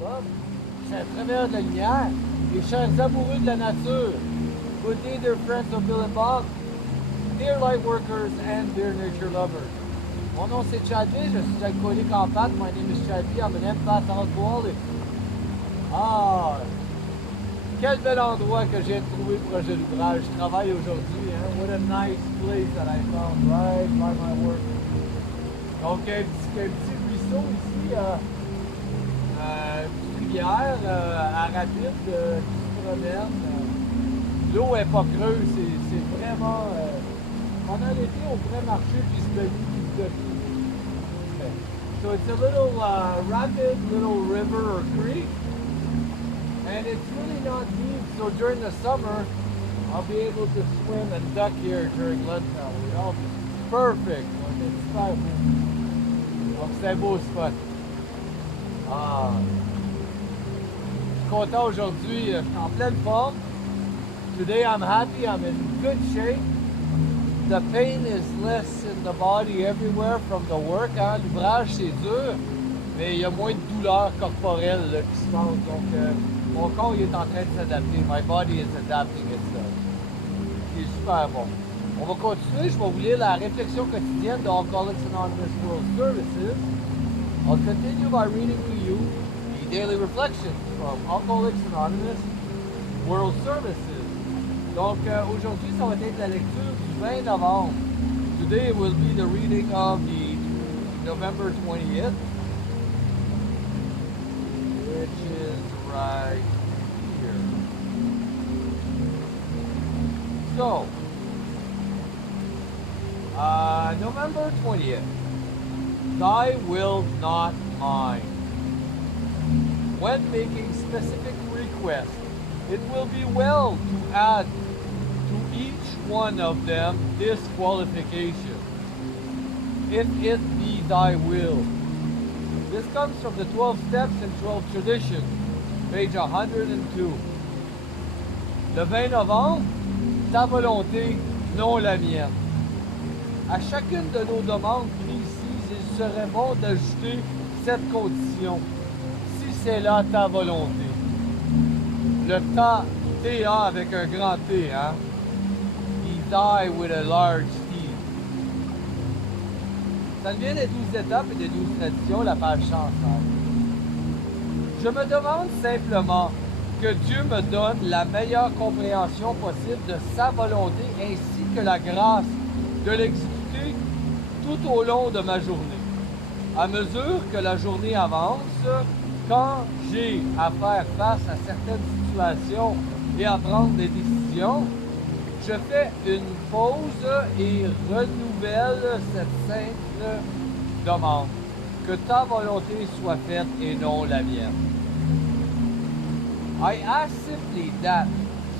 Bob. C'est à travers de la lumière. Les chers amoureux de la nature. Good day, dear friends of Bill and Bob. Dear light workers and dear nature lovers. Mon nom c'est Chadley, je suis alcoolique en pâte. My name is Chadley, I'm an empath alcoholic. Ah! Quel bel endroit que j'ai trouvé pour projet d'ouvrage. Je travaille aujourd'hui. Hein? What a nice place that I found right by my work. Donc, un petit ruisseau ici, une petite rivière à rapide qui se promène. L'eau n'est pas creuse, c'est vraiment... pendant l'été, on pourrait marcher puis se baigner puis se docker. So it's a little rapid, little river or creek. And it's really not deep, so during the summer, I'll be able to swim and duck here during lunchtime. You know, perfect. Donc, c'est super beau. Donc, c'est un beau spot. Ah. Je suis content aujourd'hui. Je suis en pleine forme. Today I'm happy. I'm in good shape. The pain is less in the body everywhere from the work. Hein? L'ouvrage, c'est dur, mais il y a moins de douleur corporelle là, qui se passe. Donc, mon corps il est en train de s'adapter. My body is adapting itself. C'est super bon. On va continuer. Je vais vous lire la réflexion quotidienne de Alcooliques Anonymes World Services. I'll continue by reading to you the daily reflections from Alcooliques Anonymous World Services. Donc aujourd'hui, ça va être la lecture du 20 novembre. Today will be the reading of the November 20th, which is right here. So, November 20th, thy will not mine. When making specific requests, it will be well to add to each one of them this qualification. If it be thy will. This comes from the 12 Steps and 12 Traditions, page 102. Le 20 novembre, ta volonté, non la mienne. À chacune de nos demandes précises, il serait bon d'ajouter cette condition, si c'est là ta volonté. Le TA avec un grand T, hein? He die with a large T. Ça vient des 12 étapes et des 12 traditions, la page 105. Je me demande simplement que Dieu me donne la meilleure compréhension possible de sa volonté ainsi que la grâce de l'exécuter tout au long de ma journée. À mesure que la journée avance, quand j'ai à faire face à certaines situations et à prendre des décisions, je fais une pause et renouvelle cette simple demande. Que ta volonté soit faite et non la mienne. I ask simply that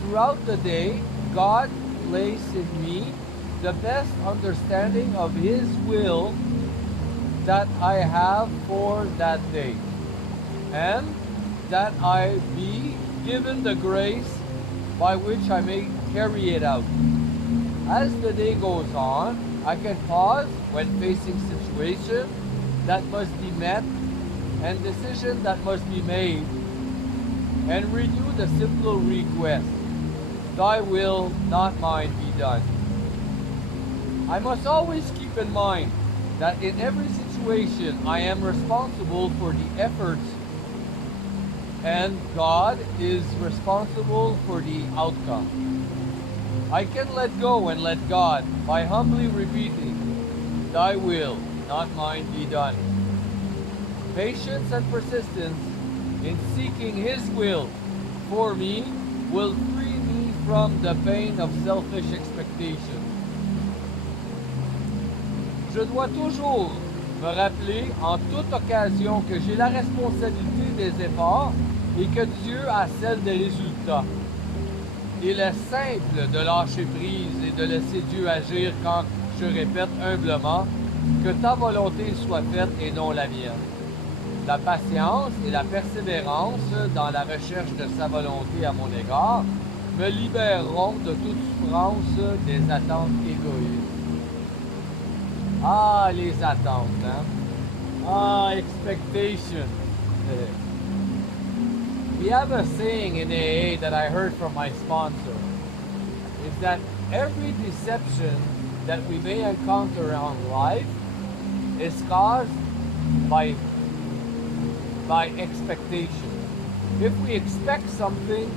throughout the day, God place in me the best understanding of His will that I have for that day, and that I be given the grace by which I may carry it out. As the day goes on, I can pause when facing situations that must be met and decisions that must be made, and renew the simple request, thy will, not mine, be done. I must always keep in mind that in every situation I am responsible for the efforts and God is responsible for the outcome. I can let go and let God by humbly repeating, thy will, not mine, be done. Patience and persistence in seeking His will for me will free me from the pain of selfish expectation. Je dois toujours me rappeler en toute occasion que j'ai la responsabilité des efforts et que Dieu a celle des résultats. Il est simple de lâcher prise et de laisser Dieu agir quand je répète humblement que ta volonté soit faite et non la mienne. La patience et la persévérance dans la recherche de sa volonté à mon égard me libéreront de toute souffrance des attentes égoïstes. Ah, les attentes, hein? Ah, expectation. We have a saying in AA that I heard from my sponsor, is that every deception that we may encounter in life is caused by expectation. If we expect something,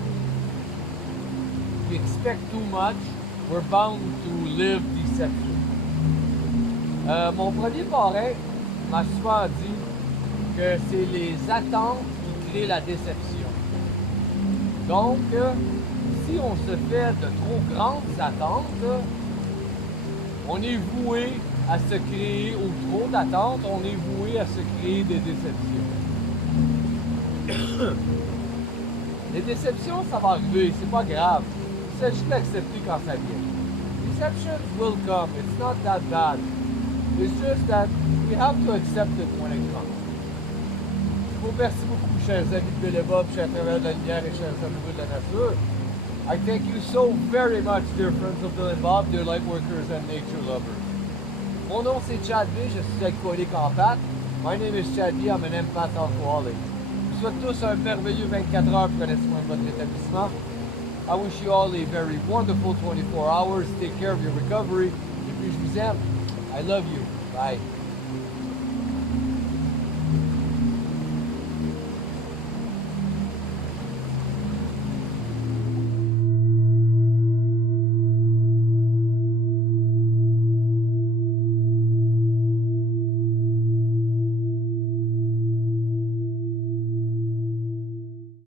we expect too much, we're bound to live deception. Mon premier parrain m'a souvent dit que c'est les attentes qui créent la déception. Donc, si on se fait de trop grandes attentes, on est voué à se créer, ou trop d'attentes, on est voué à se créer des déceptions. Les déceptions, ça va arriver, c'est pas grave. Il s'agit de l'accepter quand ça vient. Deceptions will come, it's not that bad. It's just that we have to accept it when it comes. Je vous remercie beaucoup, chers amis de Béléba, chers travailleurs de la lumière et chers amoureux de la nature. I thank you so very much, dear friends of the Bob, dear light workers and nature lovers. Mon nom c'est Chad B, je suis alcoolique en pâte. My name is Chad B, I'm an empath alcoholic. Je vous souhaite tous un merveilleux 24 heures, prenez soin de votre rétablissement. I wish you all a very wonderful 24 hours. Take care of your recovery. Et puis je vous aime. I love you. Bye.